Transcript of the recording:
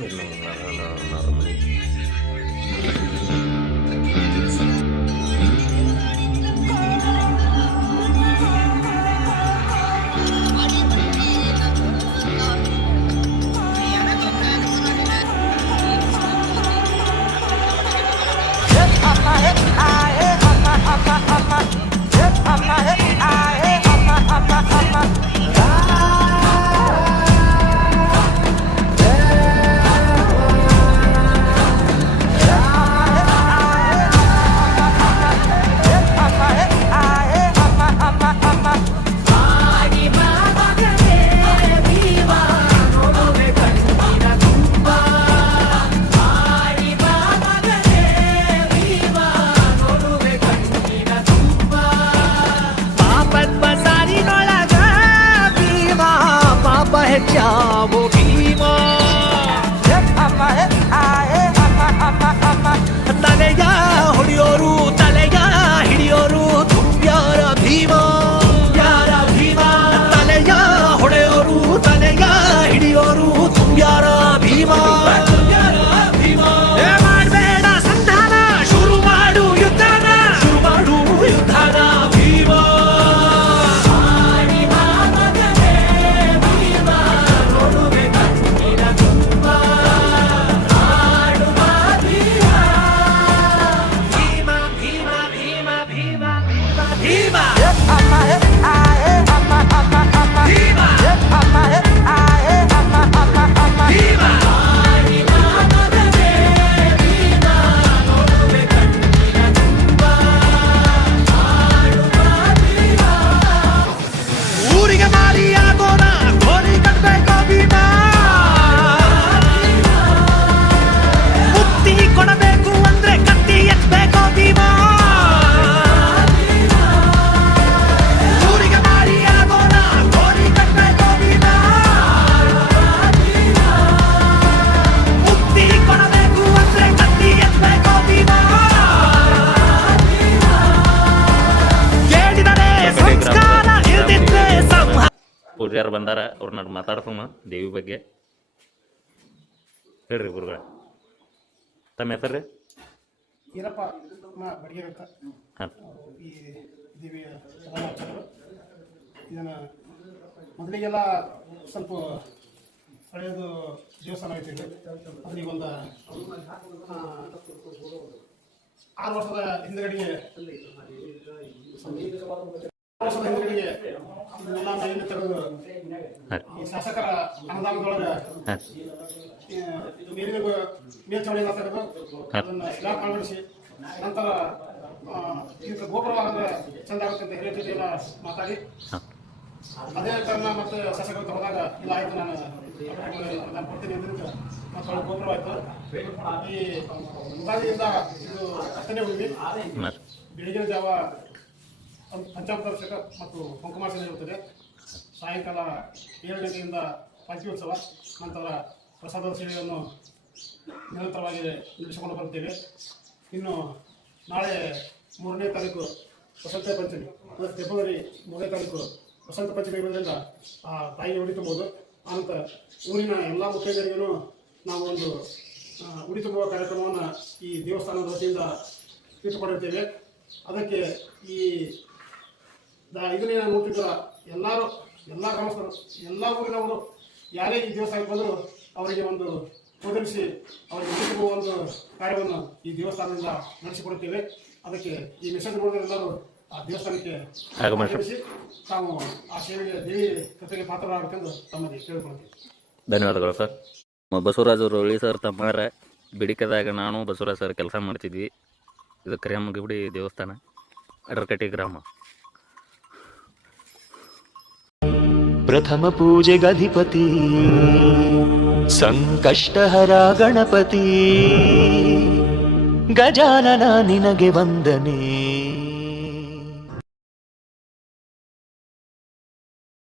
ಇನ್ನು ಪೂಜಾರು ಬಂದಾರ ಅವ್ರನ್ನ ಮಾತಾಡ್ಸೋಣ ದೇವಿ ಬಗ್ಗೆ. ಹೇಳ್ರಿ ಗುರುಗಳ. ತಮ್ಮ ಹೆಸರು ಬಡಿಗೆಬೇಕ ಹಾಂ. ಈ ದೇವಿಯ ಸದಾಚಾರಗಳು ಇದನ್ನು ಮೊದಲಿಗೆಲ್ಲ ಸ್ವಲ್ಪ ಹಳೆಯದು ದೇವಸ್ಥಾನ ಐತಿ ಅಲ್ಲಿಗೆ ಒಂದು ಆರು ವರ್ಷದ ಹಿಂದಗಡೆಗೆ ಶಾಸಕರ ಅನುದಾನದೊಳಗೆ ನೀರಿನ ಎಲ್ಲ ತೆಗೆದು ಅದನ್ನ ಸ್ಲ್ಯಾಬ್ ಅಳವಡಿಸಿ ನಂತರ ಇದಕ್ಕೆ ಗೋಪುರವಾದ್ರೆ ಚಂದ ಆಗುತ್ತೆ ಅಂತ ಜೊತೆ ಮಾತಾಡಿ ಅದೇ ಕಾರಣ ಮತ್ತೆ ಶಾಸಕರು ತಗೊಂಡಾಗ ಇಲ್ಲ ಆಯ್ತು ನಾನು ನಾನು ಕೊಡ್ತೀನಿ ಅಂದಿದ್ದು ಮತ್ತೆ ಗೋಪುರ ಆಯ್ತು ಈ ಯುಗಾದಿಯಿಂದ ಇದು ಹತ್ತನೇ ಹುಡುಗಿ ಹಾಂ ಬೆಳಿಗಿನ ಜಾವ ಪಂ- ಪಂಚಾಮೃತಾಭಿಷೇಕ ಮತ್ತು ಕುಂಕುಮಾರ್ಚನೆ ಇರುತ್ತದೆ. ಸಾಯಂಕಾಲ ಏಳು ಗಂಟೆಯಿಂದ ಪಂಚಮೋತ್ಸವ, ನಂತರ ಪ್ರಸಾದ ಸೇವೆಯನ್ನು ನಿರಂತರವಾಗಿ ನಡೆಸಿಕೊಂಡು ಬರುತ್ತೇವೆ. ಇನ್ನು ನಾಳೆ ಮೂರನೇ ತಾರೀಕು ವಸಂತ ಪಂಚಮಿ ಫೆಬ್ರವರಿ ಮೂರನೇ ತಾರೀಕು ವಸಂತ ಪಂಚಮಿ ಇರೋದ್ರಿಂದ ಆ ತಾಯಿ ಉಡಿ ತುಂಬೋದು ಆನಂತರ ಊರಿನ ಎಲ್ಲ ಮುಖಂಡರಿಗೂ ನಾವು ಒಂದು ಉಡಿ ತುಂಬುವ ಕಾರ್ಯಕ್ರಮವನ್ನು ಈ ದೇವಸ್ಥಾನದ ವತಿಯಿಂದ ಇಟ್ಟುಕೊಂಡಿರ್ತೇವೆ ಅದಕ್ಕೆ ಈ ಇದನ್ನೇ ನಾನು ನೋಡ್ತಿದ್ದೀರ ಎಲ್ಲರೂ ಎಲ್ಲ ಗ್ರಾಮಸ್ಥರು ಎಲ್ಲ ಊರಿನವರು ಯಾರೇ ಈ ದೇವಸ್ಥಾನಕ್ಕೆ ಬಂದರೂ ಅವರಿಗೆ ಒಂದು ಒದಗಿಸಿ ಅವರಿಗೆ ಒಂದು ಕಾರ್ಯವನ್ನು ಈ ದೇವಸ್ಥಾನದಿಂದ ನಡೆಸಿಕೊಡುತ್ತೇವೆ. ಅದಕ್ಕೆ ಈ ಮೆಸೇಜ್ ನೋಡಿದ್ರೆ ಎಲ್ಲರೂ ಆ ದೇವಸ್ಥಾನಕ್ಕೆ ಆಗಮಿಸಿ. ತಾವು ಆ ಸೇವೆಗೆ ದೇವಿ ಕೃಪೆಗೆ ಪಾತ್ರರಾಗಬೇಕೆಂದು ತಮ್ಮಲ್ಲಿ ಕೇಳಿಕೊಳ್ತೀವಿ ಧನ್ಯವಾದಗಳು ಸರ್. ಬಸವರಾಜ್ ಅವರು ಒಳ್ಳಿ ಸರ್ ತಮ್ಮಾರ ಬಿಡಿಕದಾಗ ನಾನು ಬಸವರಾಜ್ ಸರ್ ಕೆಲಸ ಮಾಡ್ತಿದ್ವಿ. ಇದು ಕರಿಯಮ್ಮಗಿಬಿಡಿ ದೇವಸ್ಥಾನ ಅಡರ್ಕಟ್ಟಿ ಗ್ರಾಮ. ಪ್ರಥಮ ಪೂಜೆಗಧಿಪತಿ ಸಂಕಷ್ಟಹರ ಗಣಪತಿ. ಗಜಾನನ ನಿನಗೆ ವಂದನೆ.